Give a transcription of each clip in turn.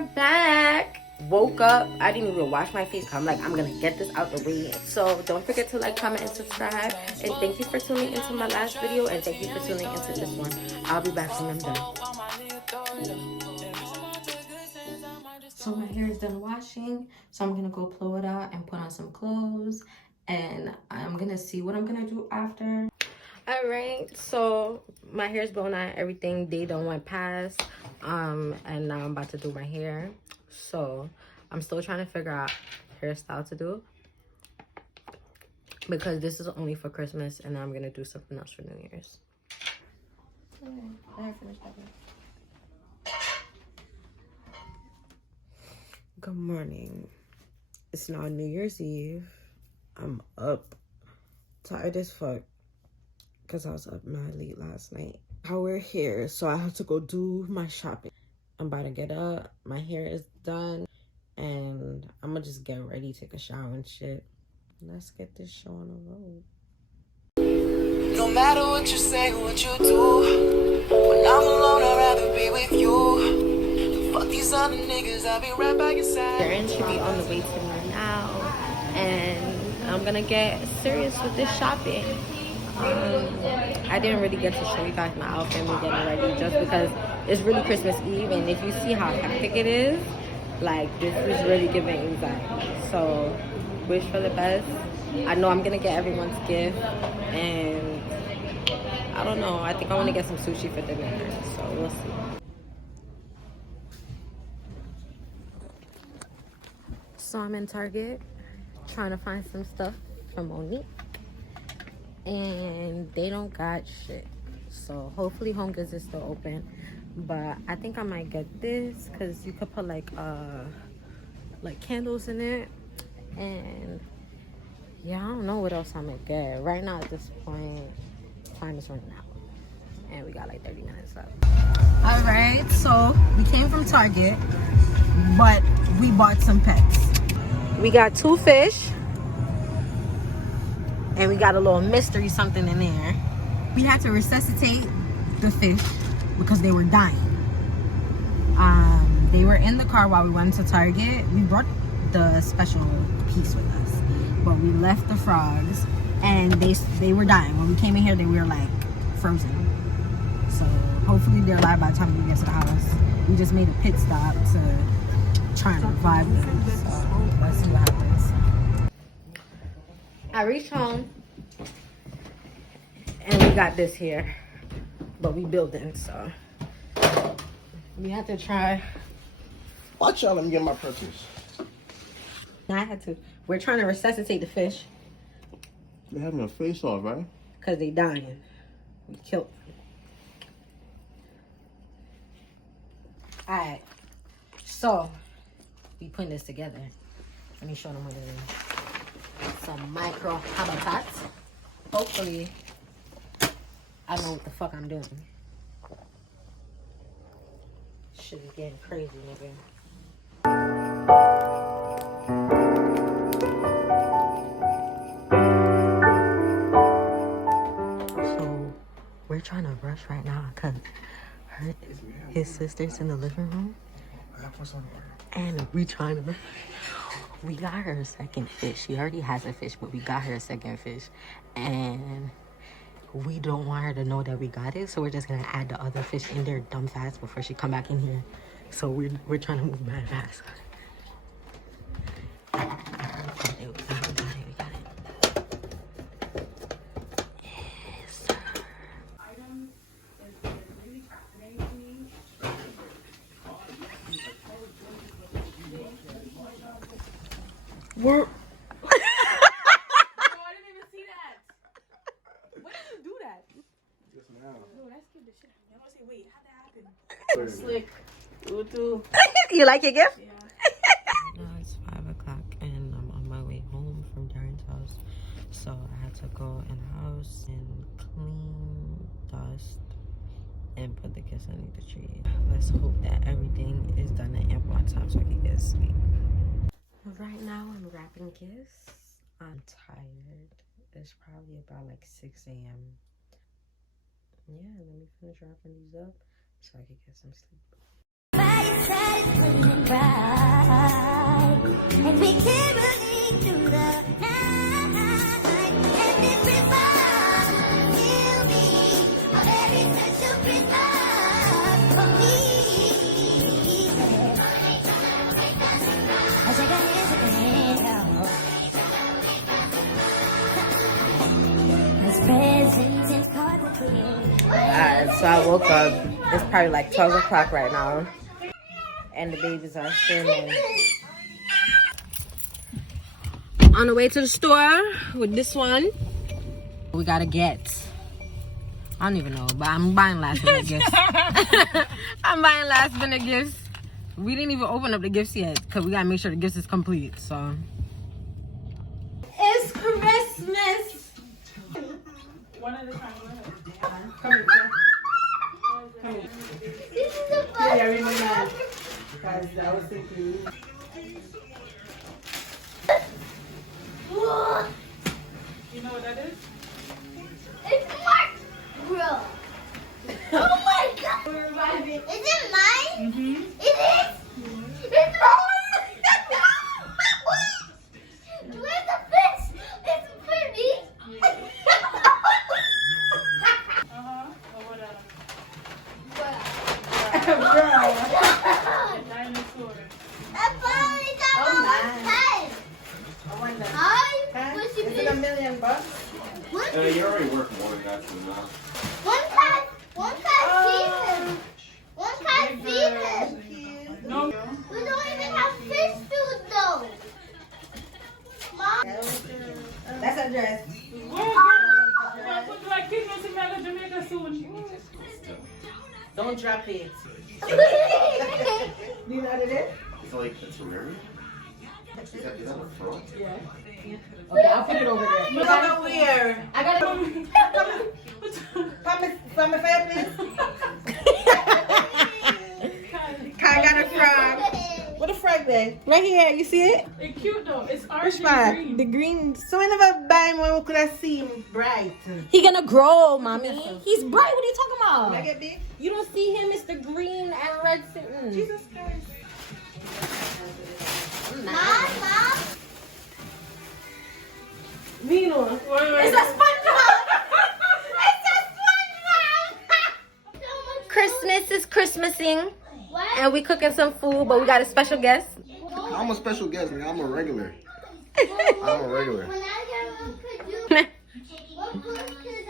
we're back. Woke up, I didn't even wash my face. I'm like, I'm gonna get this out the way. So don't forget to like, comment, and subscribe. And thank you for tuning into my last video, and thank you for tuning into this one. I'll be back when I'm done. So my hair is done washing, so I'm gonna go blow it out and put on some clothes, and I'm gonna see what I'm gonna do after. All right, so my hair's blown out, everything, day done went past, and now I'm about to do my hair. So I'm still trying to figure out hairstyle to do, because this is only for Christmas, and I'm gonna do something else for New Year's. Okay, I have finished that one. Good morning. It's now New Year's Eve. I'm up, tired as fuck, because I was up mad late last night. How we're here, so I have to go do my shopping. I'm about to get up, my hair is done, and I'm gonna just get ready, take a shower and shit. Let's get this show on the road. No matter what you say, what you do, when I'm alone, I'd rather be with you. Fuck these other niggas, I'll be right by your side. Darren should be on the way to me now, and I'm gonna get serious with this shopping. I didn't really get to show you guys my outfit and getting ready, just because it's really Christmas Eve, and if you see how hectic it is, like, this is really giving anxiety. So wish for the best. I know I'm gonna get everyone's gift, and I don't know, I think I want to get some sushi for dinner, so we'll see. So I'm in Target trying to find some stuff for Monique, and they don't got shit. So hopefully Home Goods is still open, but I think I might get this because you could put like candles in it. And yeah, I don't know what else I'm gonna get right now. At this point, time is running out, and we got like 30 minutes left. All right, so we came from Target, but we bought some pets. We got 2 fish, and we got a little mystery something in there. We had to resuscitate the fish because they were dying. They were in the car while we went to Target. We brought the special piece with us, but we left the frogs, and they were dying. When we came in here, they were like frozen. So hopefully they're alive by the time we get to the house. We just made a pit stop to try and revive them. So let's see what happens. I reached home, and we got this here, but we building, so we have to try. Watch out, let me get my purchase. I had to. We're trying to resuscitate the fish. They're having a face off, right? Because they dying. We killed them. Alright. So, we putting this together. Let me show them what it is. Some micro habitats. Hopefully, I know what the fuck I'm doing. Shit is getting crazy, nigga. So we're trying to rush right now because his sister's in the living room, and we got her a second fish. She already has a fish, but we got her a second fish, and we don't want her to know that we got it, so we're just gonna add the other fish in there dumb fast before she come back in here. So we're trying to move mad fast. We got it. Yes, sir. We're I didn't even see that. When did you do that? Just now. No, that scared the shit out of me. I was like, wait, how'd that happen? Slick. You like your gift? Yeah. Now it's 5 o'clock, and I'm on my way home from Darren's house. So I had to go in the house and clean, dust, and put the kids underneath the tree. Let's hope that everything is done in ample time so I can get sleep. Right now I'm wrapping gifts. I'm tired. It's probably about like 6 a.m. Yeah, let me finish wrapping these up so I can get some sleep. And we keep running through the night. And this Christmas will be a very special Christmas for me. I shake a hand, There's presents and cards and things. Alright, so I woke up. It's probably like 12 o'clock right now. And the babies are screaming. On the way to the store with this one. We gotta get. I don't even know, but I'm buying last minute gifts. I'm buying last minute gifts. We didn't even open up the gifts yet because we gotta make sure the gifts is complete. So it's Christmas. One at a time. Go ahead. Come here, come here. Yeah, I remember. Because I was thinking. You know what that is? It's Mark, bro. Oh my god. Is it mine? Mm-hmm. It is? It's mine. Where's the fish? It's pretty. Uh-huh. Oh, what dinosaur. I finally got one time. Is it $1 million? You're already worth more than that for now. One time season. One time season. No. We don't even have fish food though. Mom. That's a dress. Well, put like Christmas in Jamaica soon. Don't drop it. Do you know what it is? It's like, it's a rare. Is that a frog? Yeah. Okay, I'll put it over there. You don't know where. I gotta from my family. Kai got a frog. What a frog there? Right here, you see it? It's cute though. It's orange Which one? and The green. green. So we never buy one we could have seen bright. He gonna grow, mommy. He's bright. What are you talking about? Make it big. You don't see him? It's the green and red sitting. Jesus Christ. Mom. Nino. Wait. It's a SpongeBob. It's a SpongeBob. Christmas is Christmasing, What? and we cooking some food, but we got a special guest. I'm a special guest, man. I'm a regular. I'm a regular. When I get what could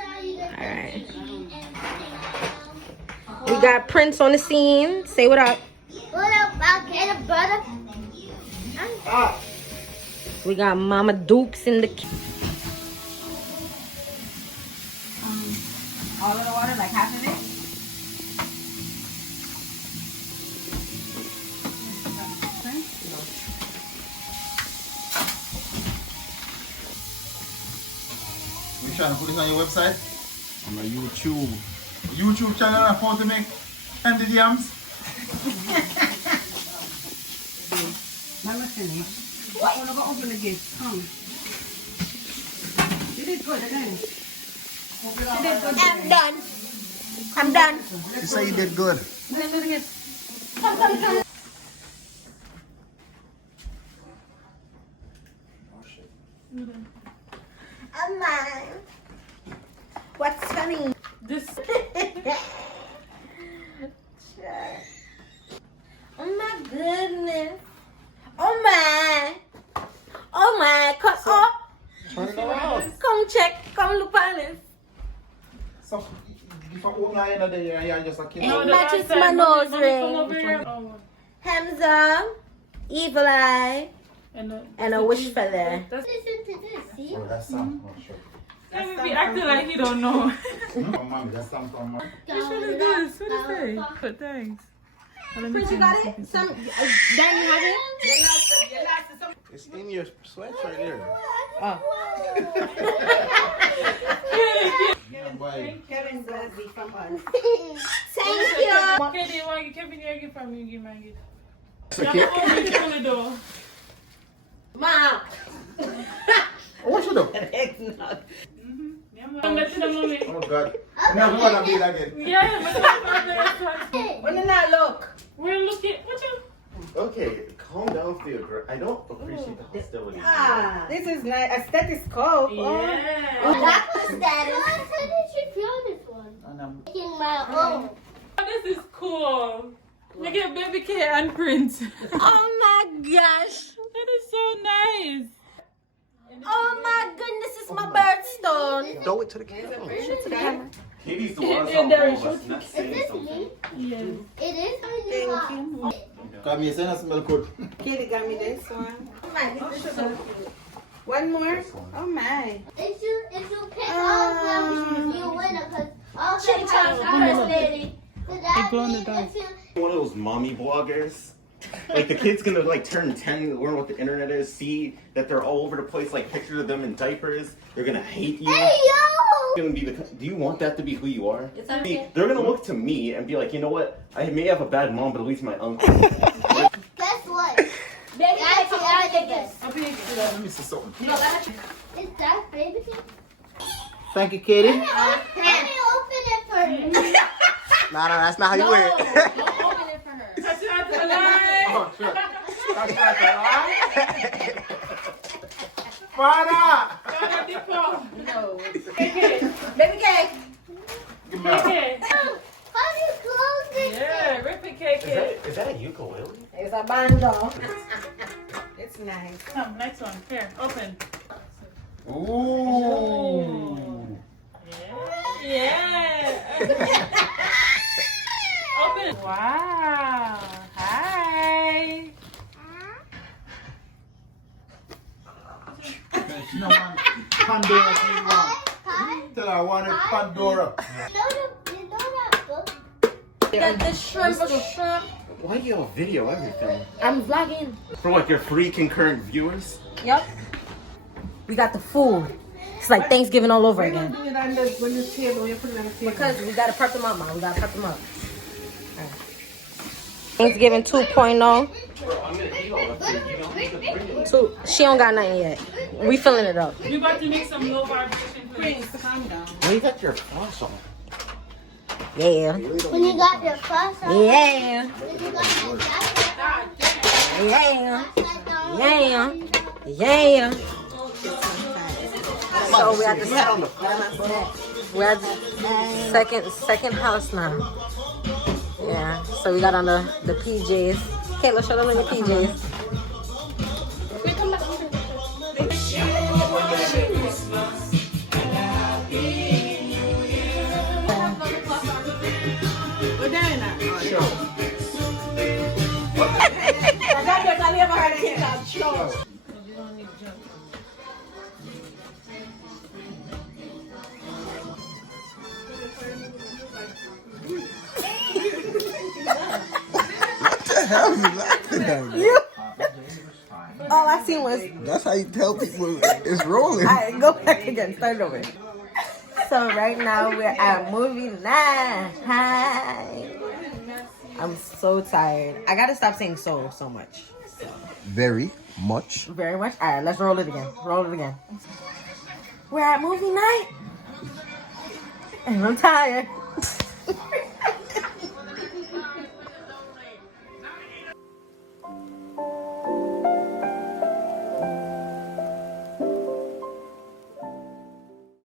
I Alright. We got Prince on the scene. Say what up. What up? I'll get a brother. We got Mama Dukes in the All of the water, like half of it? You trying to put this on your website? On my YouTube channel, I found to make candy yams. Let me finish. What? I'm going to open the gate. Come. You did good again. I'm done. I'm done. You say you did good. What's funny? This. Oh my goodness. Oh my. Oh my. Come, Turn it around. come check. Come look at this. So, if I open my end of the year, you're just a kid. It the matches last my time, nose mommy, come ring. over here. Oh, Hamza, Evil Eye, and and a wish feather. That's Listen to this, see? Oh, that's some. Oh, sure. He be acting like he don't know. Oh, mommy, that's some from mommy. Which one is this? What is it? Good, thanks. Prince, you got it? Dan, you have it? It's in your sweats right there. Oh. Yeah, boy. Kevin Glasby from us. Thank you. Okay, do you want to get Kevin your gift from you? Give my gift. It's You a have kid. to open the fully door. Mom. What you do? Yeah, man. Let's see the mommy. Oh, God. Never want to be like it. Yeah, but When did I look? we're looking. What you Okay, calm down for your I don't appreciate the hostility. Ah, this is nice. A stethoscope. Yeah. That was status. How did you feel this one? Making my own. This is cool. Look at baby K and Prince. Oh my gosh. That is so nice. Oh my goodness, it's my birthstone. Throw it to the camera. Katie's the one Yeah, that's there all is. of us, not Is saying this something. me? Yes. It is. Thank you. Come here, send us smell good. Katie got me this one. Oh my, this is so cute. One more? Oh my. If you pick all of them, you win it because all of them have personality. One of those mommy bloggers. Like the kid's gonna like turn 10, learn what the internet is, see that they're all over the place, like pictures of them in diapers. They're gonna hate you. Hey yo! Gonna be do you want that to be who you are? It's okay. They're gonna look to me and be like, you know what? I may have a bad mom, but at least my uncle. Guess what? Baby, that's Let me see something. Is that baby? Thank you, Katie. Let me open it for her. No, that's not how you wear it. Open it for her. That's not the lie. Oh, sure. That's not that. Father! No. Baby cake. Give me that. Okay. How do you close this? Yeah, rip it, KK. Is that a ukulele? It's a banjo. It's nice. Come, next one. Here, open. Ooh. Yeah. Open. Wow. Hi. She don't want Pandora. She want. Tell her I want it Pandora. You know that book? Got the shrimp. Why do you have a video everything? I'm vlogging. For like your free concurrent viewers? Yep. We got the food. It's like Thanksgiving all over We're gonna again. do it on the table. You put it on the table. Because we gotta prep them up, man. We gotta prep them up. Alright. Thanksgiving 2.0. She don't got nothing yet. We filling it up. You about to make some low vibration Prince, calm down. Why you got your flash on? Yeah. When you got your first on, Yeah. when you got your jacket Yeah. on, Yeah. Yeah. So we're at the second house now. Yeah. So we got on the PJs. Kayla, show them in the PJs. How you laughing at me? All I seen was. That's how you tell people it's rolling. Alright, go back again. Start over. So right now we're at movie night. Hi. I'm so tired. I gotta stop saying so much. Very much. Very much. Alright, let's roll it again. Roll it again. We're at movie night. And I'm tired.